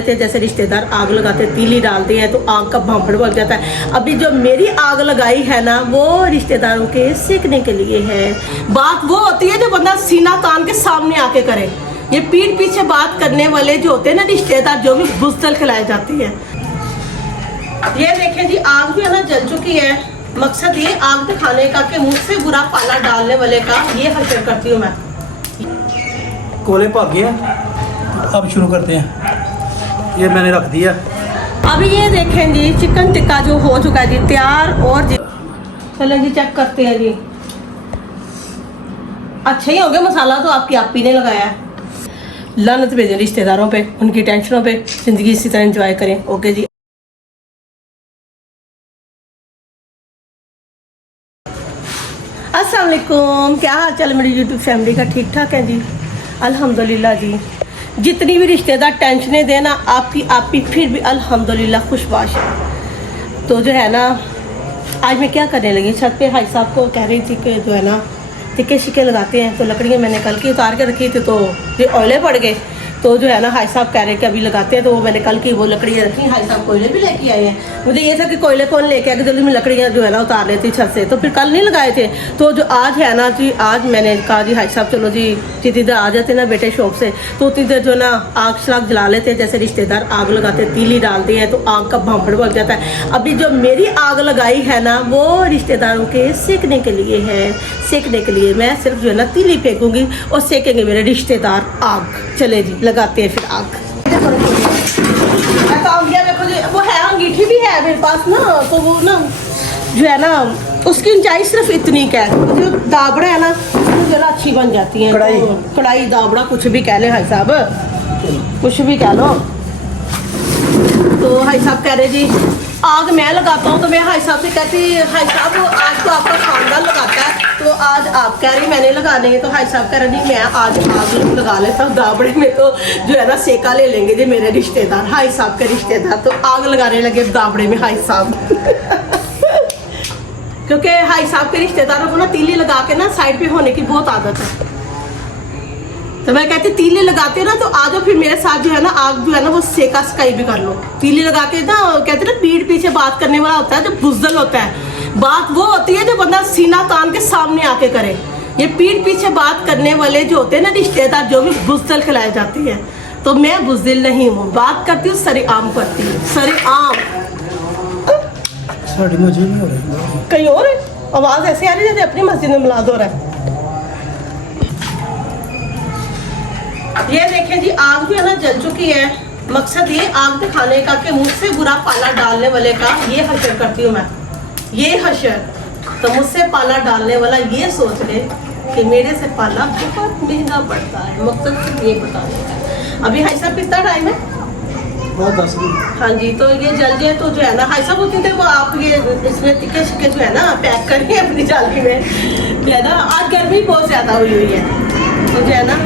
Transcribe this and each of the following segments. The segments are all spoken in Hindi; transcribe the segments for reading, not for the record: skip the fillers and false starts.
जैसे रिश्तेदार आग लगाते हैं, तीली डालते हैं तो आग का भांपड़ बन जाता है। अभी जो मेरी आग लगाई है ना, वो रिश्तेदारों के सेकने के लिए है। बात वो होती है जो बंदा सीना तान के सामने आके करे। ये पीठ पीछे बात करने वाले जो होते हैं ना रिश्तेदार, जो भी बुज़दिल खिलाए जाती है। ये देखें जी, आग भी है ना जल चुकी है। मकसद ये आग दिखाने का कि मुझसे बुरा पाला डालने वाले का ये हशर करती हूँ मैं। कोले भाग गया, अब शुरू करते हैं। ये मैंने रख दिया। अभी ये देखें जी, चिकन टिक्का जो हो चुका है जी तैयार। और जी चलो जी चेक करते हैं जी। अच्छा ही हो गया मसाला तो आपकी आप ही ने लगाया है। लानत भेजें रिश्तेदारों पे, उनकी टेंशनों पे। जिंदगी इसी तरह एंजॉय करें। ओके जी। अस्सलाम वालेकुम, क्या हाल चाल मेरी यूट्यूब फैमिली का? ठीक ठाक है जी, अल्हम्दुलिल्लाह जी। जितनी भी रिश्तेदार टेंशनें देना आपकी फिर भी अल्हम्दुलिल्लाह खुशबाश है। तो जो है ना, आज मैं क्या करने लगी, छत पे भाई साहब को कह रही थी कि जो है ना टिक्के शिक्के लगाते हैं। तो लकड़ियाँ मैंने कल की उतार के रखी थी, तो ये ओले पड़ गए। तो जो है ना हाई साहब कह रहे कि अभी लगाते हैं, तो वो मैंने कल की वो लकड़ियाँ रखी। हाई साहब कोयले भी लेके आए हैं। मुझे ये था कि कोयले कौन लेके आके जल्दी में लकड़ियाँ जो है ना उतार लेती छत से, तो फिर कल नहीं लगाए थे। तो जो आज है ना जी, आज मैंने कहा जी हाई साहब चलो जी जितनी देर आ जाते ना बेटे शौक से, तो उतनी देर जो ना आग शराग जला लेते हैं। जैसे रिश्तेदार आग लगाते हैं, तीली डालते हैं तो आग का भांपड़ बन जाता है। अभी जो मेरी आग लगाई है ना, वो रिश्तेदारों के सेकने के लिए है। सेकने के लिए मैं सिर्फ जो है ना तीली फेंकूंगी और सेकेंगे मेरे रिश्तेदार आग। चले जी लगाते हैं फिर आग। वो है अंगीठी भी है मेरे पास ना, तो वो ना जो है ना उसकी ऊंचाई सिर्फ इतनी का है। जो दाबड़ा है ना वो जरा अच्छी बन जाती है। कढ़ाई तो कढ़ाई दाबड़ा कुछ भी कह ले भाई साहब, कुछ भी कह लो। तो भाई साहब कह रहे जी आग मैं लगाता हूँ। तो मैं हाई साहब से कहती हाई साहब आज तो आपका खानदान लगाता है, तो आज आप कह रही मैंने लगाने हैं। तो हाई साहब कह रहे नहीं मैं आज आग लगा लेता हूँ दाबड़े में, तो जो है ना सेका ले लेंगे जी मेरे रिश्तेदार, हाई साहब के रिश्तेदार। तो आग लगाने लगे दाबड़े में हाई साहब। क्योंकि हाई साहब के रिश्तेदारों को ना तीली लगा के ना साइड पे होने की बहुत आदत है। तो मैं कहती तीली लगाते ना तो आ जाओ फिर मेरे साथ जो है ना आग जो है ना वो सेका सकाई भी कर लो। तीली लगा के ना कहते ना पीठ पीछे बात करने वाला होता है जो बुज़दिल होता है। बात वो होती है जो बंदा सीना तान के सामने आके करे। ये पीठ पीछे बात करने वाले जो होते हैं ना रिश्तेदार, जो भी बुज़दिल खिलाए जाती है। तो मैं बुज़दिल नहीं हूँ, बात करती हूँ सरेआम करती हूँ, सरेआम। कहीं और आवाज ऐसे आ रही है जैसे अपनी मस्जिद में मिलाद हो रहा है। ये देखें जी, आग भी है ना जल चुकी है। मकसद ये आग दिखाने का कि मुझसे बुरा पाला डालने वाले का ये हशर करती हूँ मैं। ये हशर तो मुझसे पाला डालने वाला ये सोच ले कि मेरे से पाला बहुत महंगा पड़ता है। मकसद सिर्फ ये बताने का। अभी हाई साहब कितना टाइम है? हाँ जी, तो ये जल जाए तो जो है ना हाई साहब होती थे वो आप ये इसमें टिक्के शिक्के जो है ना पैक करके अपनी जाली में जो है ना। आज गर्मी बहुत ज्यादा हुई है, तो जो है ना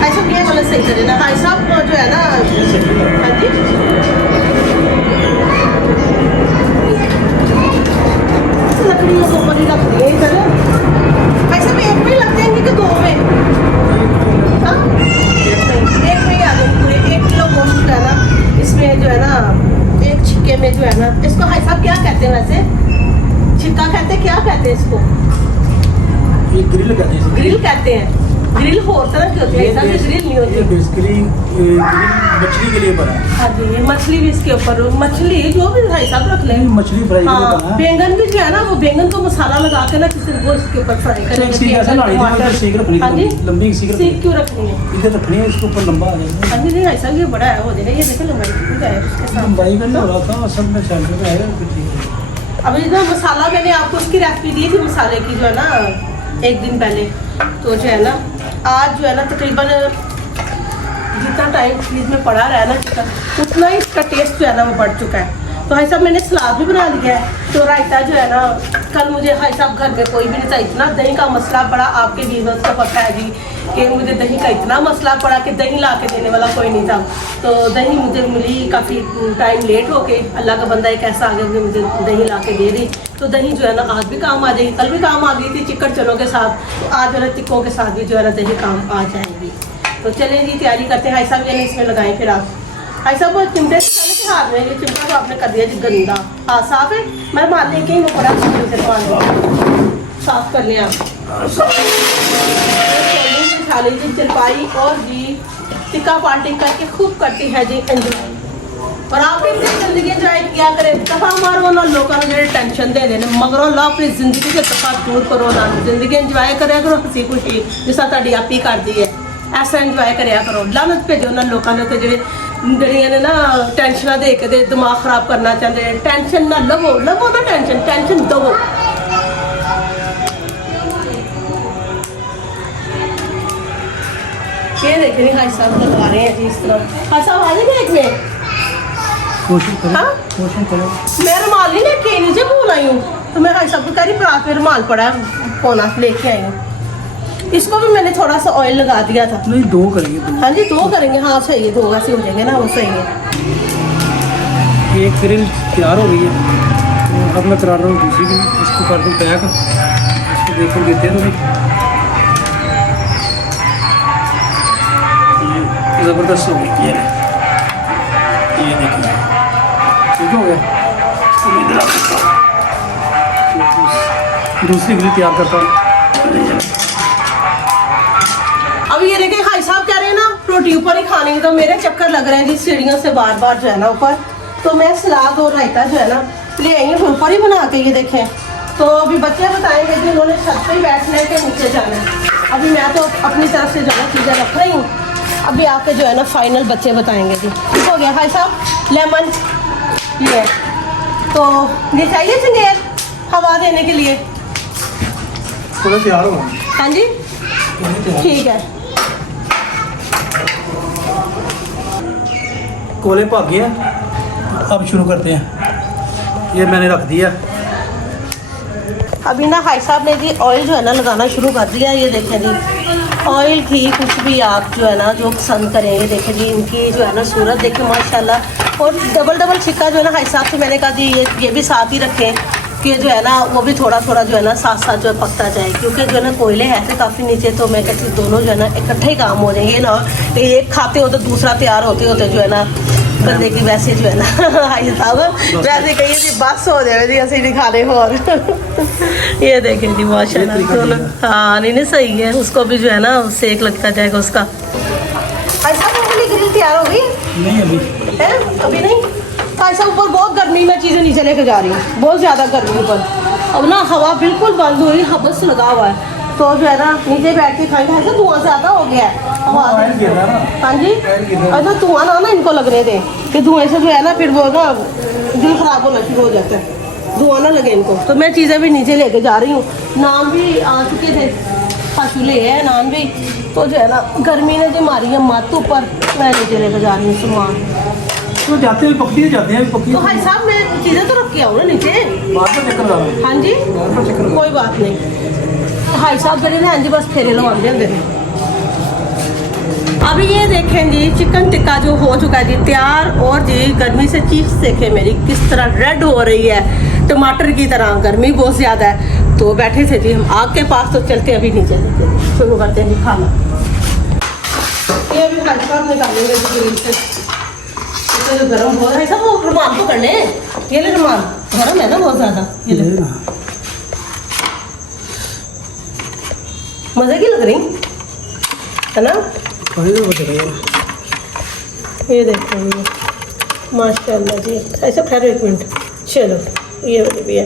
हाई साहब ये गलत सही करे ना हाई साहब जो है ना। हाँ जी, लकड़ियों को ऊपर ही रख दिए इधर। हाई साहब एक में लग जाएंगे कि दो में? हाँ एक में ही आ जाएंगे पूरे 1 किलो गोश्त जो है ना। इसमें जो है ना एक छिक्के में जो है ना, इसको हाई साहब क्या कहते हैं वैसे? छिक्का कहते हैं, क्या कहते हैं इसको? ये ग्रिल कहते हैं। ग्रिल कहते हैं। ग्रिल हो तरह की होती है, ऐसा ग्रिल नहीं होती। बेसिकली मछली के लिए बना है। हाँ जी, ये मछली भी इसके ऊपर, मछली जो भी भाई साहब रख लें। मछली फ्राई के लिए बना है। बैंगन भी जो है ना वो बैंगन को मसाला लगा के ना किसी वो इसके ऊपर फ्राई करेंगे। लंबी सीख क्यों रखनी है? इधर रखनी है, इसके ऊपर लंबा आ जाएगा। हाँ जी, नहीं ऐसा ये बड़ा है हो जाएगा। ये देखो लंबाई का नहीं हो रहा था, असल में सेंटर में है। अभी जो मसाला मैंने आपको उसकी रेसिपी दी थी मसाले की जो है ना 1 दिन पहले। तो जो है ना आज जो है ना तकरीबन जितना टाइम फ्रीज में पड़ा रहा है ना चिकन, उतना ही इसका टेस्ट जो है ना वो बढ़ चुका है। तो भाई साहब मैंने सलाद भी बना लिया है। तो रायता जो है ना, कल मुझे भाई साहब घर में कोई भी नहीं था, इतना दही का मसला पड़ा। आपके व्यूअर्स को पता है जी कि मुझे दही का इतना मसला पड़ा कि दही ला के देने वाला कोई नहीं था। तो दही मुझे मिली काफ़ी टाइम लेट होके। अल्लाह का बंदा एक ऐसा आ गया कि मुझे दही ला के दे दी। तो दही जो है ना आज भी काम आ जाएगी, कल भी काम आ गई थी चिकन चनों के साथ, तो आज जो है टिक्कों के साथ भी जो है ना दही काम आ जाएगी। तो चलें जी तैयारी करते हैं। हाई साहब ये इसमें लगाएं फिर आप। ऐसा वो चिमटे से खाने के हाथ में ये चिमटा तो आपने कर दिया जी गंदा। हाँ साफ है, मैं मार लेके ही पड़ा साफ कर लिया। खा लीजिए चरपाई और जी टिक्का पार्टी करके खूब करती है जी एंजॉय। और आप भी अपनी जिंदगी एंजॉय किया करें। दफा मारो ना लोगों ने जो टेंशन दे देने मगरों लो अपनी जिंदगी के दफा दूर करो ना, जिंदगी एंजॉय करा करो हंसी खुशी जिस ਤੁਹਾਡੀ ਆਪੀ ਕਰਦੀ ਹੈ ऐसा एंजॉय करिया करो। लानत भेजो ना लोगों ने ਜਿਹੜੀਆਂ ਨੇ ਨਾ ਟੈਨਸ਼ਨਾਂ ਦੇ ਕੇ ਤੇ ਦਿਮਾਗ ਖਰਾਬ ਕਰਨਾ ਚਾਹੁੰਦੇ ਨੇ। ਟੈਨਸ਼ਨ ਨਾ ਲਵੋ ਨਾ ਟੈਨਸ਼ਨ ਦਵੋ। ये देखें भाई साहब लगा रहे हैं जी इस तरह। भाई साहब आ जाएंगे एक में कोशिश करो। हाँ? कोशिश करो। मैं रुमाल नहीं लेके आई, नीचे भूल आई हूँ तो मैं भाई साहब को कह रही रात में रुमाल पड़ा है कोना लेके आई हूँ। इसको भी मैंने थोड़ा सा ऑयल लगा दिया था। नहीं दो करेंगे दो। हाँ जी दो करेंगे। हाँ सही है, दो वैसे हो जाएंगे ना, वो सही है। ये एक ग्रिल तैयार हो गई है तो अब मैं करा रहा हूँ दूसरी भी। इसको कर दूँ पैक, इसको देखो देते हैं थोड़ी ज़बरदस्त हो गई। ये देखिए ठीक हो गया। इसको मैं इधर दूसरी ग्रिल तैयार करता हूँ। अब ये देखें भाई साहब कह रहे हैं ना रोटी ऊपर ही खाने की, तो मेरे चक्कर लग रहे हैं जी सीढ़ियों से बार बार जो है ना ऊपर। तो मैं सलाद और रायता जो है ना ले आई हूँ ऊपर ही बना के। ये देखें तो अभी बच्चे बताएंगे कि उन्होंने छत पे ही बैठना है कि नीचे जाना है। अभी मैं तो अपनी तरफ से जो है चीज़ें रख रही हूँ, अभी आके जो है ना फाइनल बच्चे बताएंगे जी। ठीक हो गया भाई साहब। लेमन ये तो ये चाहिए चंगेर हवा देने के लिए। थोड़ा तैयार हो। हाँ जी ठीक है। कोले भाग गए हैं, अब शुरू करते हैं। ये मैंने रख दिया। अभी ना भाई साहब ने जी ऑयल जो है ना लगाना शुरू कर दिया। ये देखें जी ऑयल घी कुछ भी आप जो है ना जो पसंद करें। ये देखें जी इनकी जो है ना सूरत देखें माशाल्लाह। और डबल छिक्का जो है ना भाई साहब से मैंने कहा जी ये भी साथ ही रखें कि जो है ना वो भी थोड़ा थोड़ा जो है ना साथ साथ जो है पकता जाए, क्योंकि जो है ना कोयले है थे काफ़ी नीचे। तो मैं कहती दोनों जो है ना इकट्ठे ही काम हो जाएंगे ना, एक खाते हो तो दूसरा तैयार होते होते जो है ना बंदे की वैसे जो है ना भाई साहब वैसे कहिए जी बस हो जाए जी ऐसे नहीं खाने और ये देखें जी माशाल्लाह दोनों। हाँ नहीं सही है, उसको भी जो है ना सेक लगता जाएगा उसका। भाई साहब अपनी ग्रिल तैयार हो गई? नहीं अभी है अभी नहीं। भाई साहब ऊपर बहुत गर्मी में चीज़ें नीचे लेके जा रही हूँ, बहुत ज़्यादा गर्मी ऊपर। अब ना हवा बिल्कुल बंद हुई, हबस लगा हुआ है तो जो है ना नीचे बैठ के खाएंगे। ऐसा धुआं ज़्यादा हो गया है हवा। हाँ जी ऐसा धुआं ना इनको लगने दें कि धुएं से जो है ना फिर वो ना दिल ख़राब होना शुरू हो जाता है। धुआं ना लगे इनको। तो मैं चीज़ें भी नीचे लेके जा रही हूँ। नान भी आ चुके थे, चूल्हे है नान भी। तो जो है ना गर्मी ने जो मारी है मत ऊपर, मैं नीचे लेके जा रही हूँ सामान। तो जाते हैं पक्की जाते हैं पक्की। तो भाई साहब मैं चीज़ें तो रख के आऊँ ना नीचे। बाहर का चक्कर लगा। हाँ जी कोई बात नहीं। भाई साहब मेरे हाँ जी बस फेरे लगवाते होंगे। अभी ये देखें जी चिकन टिक्का जो हो चुका है जी तैयार। और जी गर्मी से चीज़ देखें मेरी किस तरह रेड हो रही है टमाटर की तरह। गर्मी बहुत ज़्यादा है तो बैठे थे जी हम आग के पास। तो चलते अभी नीचे शुरू करते हैं जी खाना। ये अभी भाई साहब निकालेंगे ग्रिल से तो गर्म हो रहा है। सब वो रुमाल को करने ये ले रुमाल गर्म है ना बहुत ज़्यादा। ये ले मज़े की लग रही है ना। ये देखो ये माशाल्लाह जी। ऐसा ठहरो एक मिनट। चलो ये वाली भी है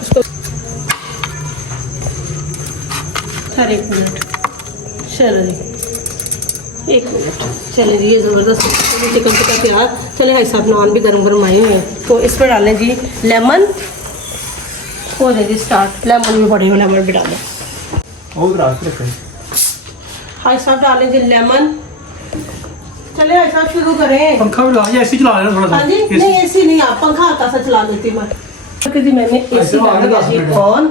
उसको ठहर एक मिनट। चलो जी एक मिनट। चले जी ये ज़बरदस्त चिकन टिक्का तैयार। चले भाई साहब नान भी गर्म गर्म आए हुए हैं तो इस पर डालें जी लेमन। हो जाए जी स्टार्ट। लेमन भी पड़े हुए, लेमन भी डालें। भाई साहब डालें जी लेमन। चले भाई साहब शुरू करें। पंखा भी लगा ऐसी चला लेना थोड़ा सा। हाँ जी नहीं ऐसी नहीं, आप पंखा हल्का सा चला लेती मैं क्योंकि जी मैंने एसी लगा दिया जी ऑन।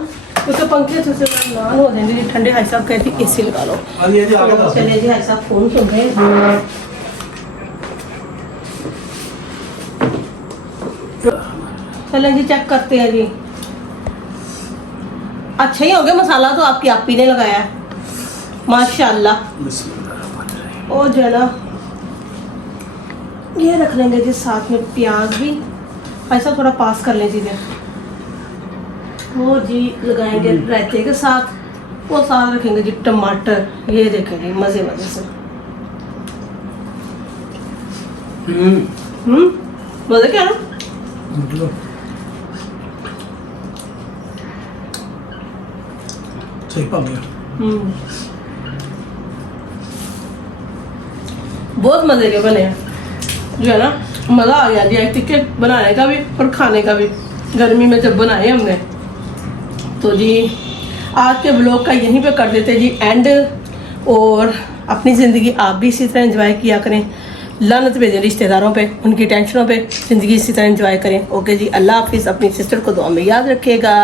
तो पंखे से नान हो जाएंगे जी ठंडे। भाई साहब कहती एसी लगा लो। चलिए जी भाई साहब फोन सुन रहे हैं। चले जी चेक करते हैं जी। अच्छा ही हो गया मसाला तो आपकी आपी ने लगाया है माशाल्लाह। और जो है ना ये रख लेंगे जी साथ में प्याज भी, ऐसा थोड़ा पास कर लें चीज़ें। वो जी लगाएंगे रायते के साथ, वो साथ रखेंगे जी टमाटर। ये देखेंगे मज़े मज़े से। मज़े क्या ना। मतलब सही पा गया। बहुत मज़े के बने हैं, जो है ना मज़ा आ गया जी एक टिक्के बनाने का भी और खाने का भी, गर्मी में जब बनाए हमने। तो जी आज के ब्लॉग का यहीं पे कर देते जी एंड, और अपनी ज़िंदगी आप भी इसी तरह एंजॉय किया करें, लानत भेजें रिश्तेदारों पे, उनकी टेंशनों पे, ज़िंदगी इसी तरह एंजॉय करें। ओके जी, अल्लाह हाफिज़। अपनी सिस्टर को दुआ में याद रखिएगा।